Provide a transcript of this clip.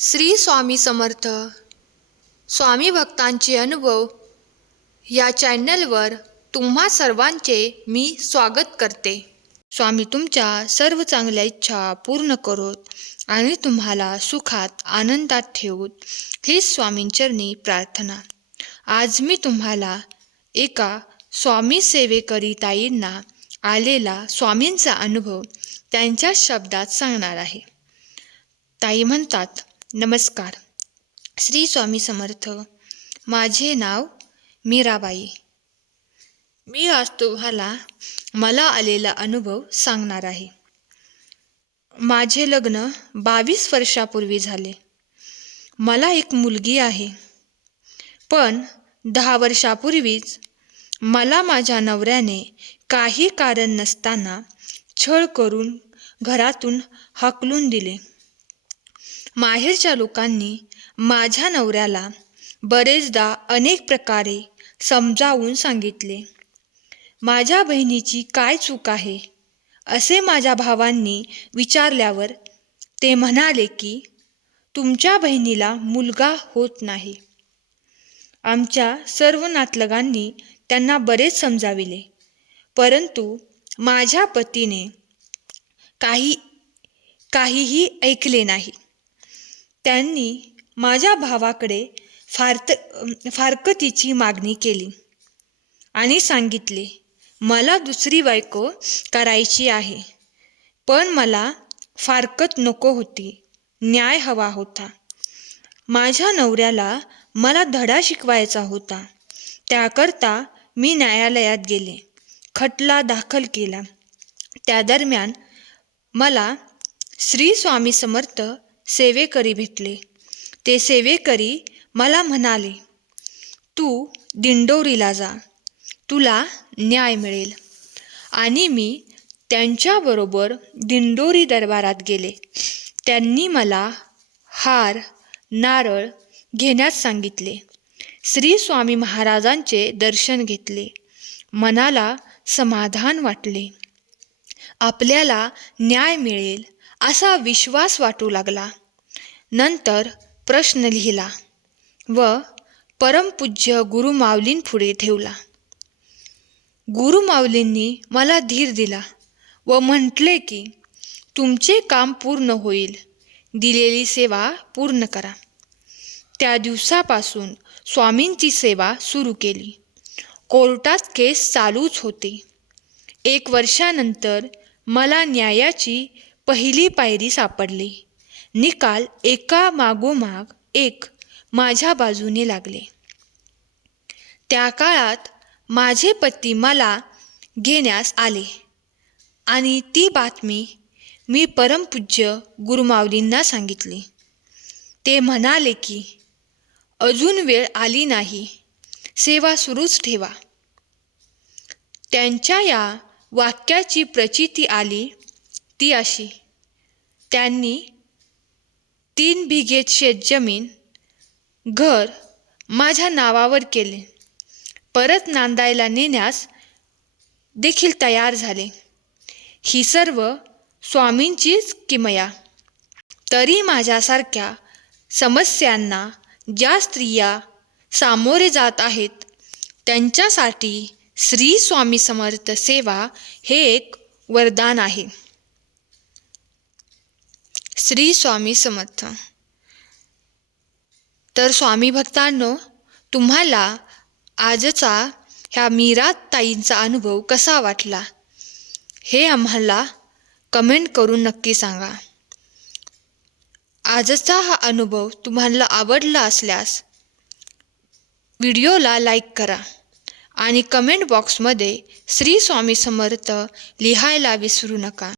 श्री स्वामी समर्थ. स्वामी भक्तांचे अनुभव या चॅनलवर तुम्हा सर्वांचे मी स्वागत करते. स्वामी तुमच्या सर्व चांगल्या इच्छा पूर्ण करोत आणि तुम्हाला सुखात आनंदात ठेवूत ही स्वामींचरणी प्रार्थना. आज मी तुम्हाला एका स्वामी सेवेकरी ताईंना आलेला स्वामींचा अनुभव त्यांच्या शब्दात सांगणार आहे. ताई म्हणतात, नमस्कार श्री स्वामी समर्थ. माझे नाव मीराबाई. मी आज तुम्हाला मला आलेला अनुभव सांगणार आहे. माझे लग्न 22 वर्षापूर्वी झाले. मला एक मुलगी आहे. पण 10 वर्षापूर्वीच मला माझ्या नवऱ्याने काही कारण नसताना छळ करून घरातून हाकलून दिले. माहेरच्या लोकांनी माझ्या नवऱ्याला बरेचदा अनेक प्रकारे समजावून सांगितले. माझ्या बहिणीची काय चूक आहे असे माझ्या भावांनी विचारल्यावर ते म्हणाले की तुमच्या बहिणीला मुलगा होत नाही. आमच्या सर्व नातलगांनी त्यांना बरेच समजाविले, परंतु माझ्या पतीने काहीही ऐकले नाही. त्यांनी माझ्या भावाकडे फारकतीची मागणी केली आणि सांगितले, मला दुसरी बायको करायची आहे, पण मला फारकत नको होती, न्याय हवा होता. माझ्या नवऱ्याला मला धडा शिकवायचा होता. त्याकरता मी न्यायालयात गेले, खटला दाखल केला. त्या दरम्यान मला श्री स्वामी समर्थ सेवेकरी भेटले. ते सेवेकरी मला म्हणाले, तू दिंडोरीला जा, तुला न्याय मिळेल. आणि मी त्यांच्याबरोबर दिंडोरी दरबारात गेले. त्यांनी मला हार नारळ घेण्यास सांगितले. श्री स्वामी महाराजांचे दर्शन घेतले. मनाला समाधान वाटले. आपल्याला न्याय मिळेल असा विश्वास वाटू लागला. नंतर प्रश्न लिहिला व परमपूज्य गुरुमाऊलींपुढे ठेवला. गुरुमाऊलींनी मला धीर दिला व म्हटले की तुमचे काम पूर्ण होईल, दिलेली सेवा पूर्ण करा. त्या दिवसापासून स्वामींची सेवा सुरू केली. कोर्टात केस चालूच होते. 1 वर्षानंतर मला न्यायाची पहिली पायरी सापडली. निकाल एका मागोमाग एक माझ्या बाजूने लागले. त्या काळात माझे पती मला घेण्यास आले आणि ती बातमी मी परमपूज्य गुरुमाऊलींना सांगितली. ते म्हणाले की अजून वेळ आली नाही, सेवा सुरूच ठेवा. त्यांच्या या वाक्याची प्रचिती आली ती अशी, त्यांनी 3 बिघे शेतजमीन घर माझ्या नावावर केले. परत नांदायला नेण्यास देखील तयार झाले. ही सर्व स्वामींचीच किमया. तरी माझ्यासारख्या समस्यांना ज्या स्त्रिया सामोरे जात आहेत त्यांच्यासाठी श्री स्वामी समर्थ सेवा हे एक वरदान आहे. श्री स्वामी समर्थ. तर स्वामी भक्तांनो, तुम्हाला आजचा ह्या मीरा ताईंचा अनुभव कसा वाटला हे आम्हाला कमेंट करून नक्की सांगा. आजचा हा अनुभव तुम्हाला आवडला असल्यास व्हिडिओला लाईक करा आणि कमेंट बॉक्समध्ये श्री स्वामी समर्थ लिहायला विसरू नका.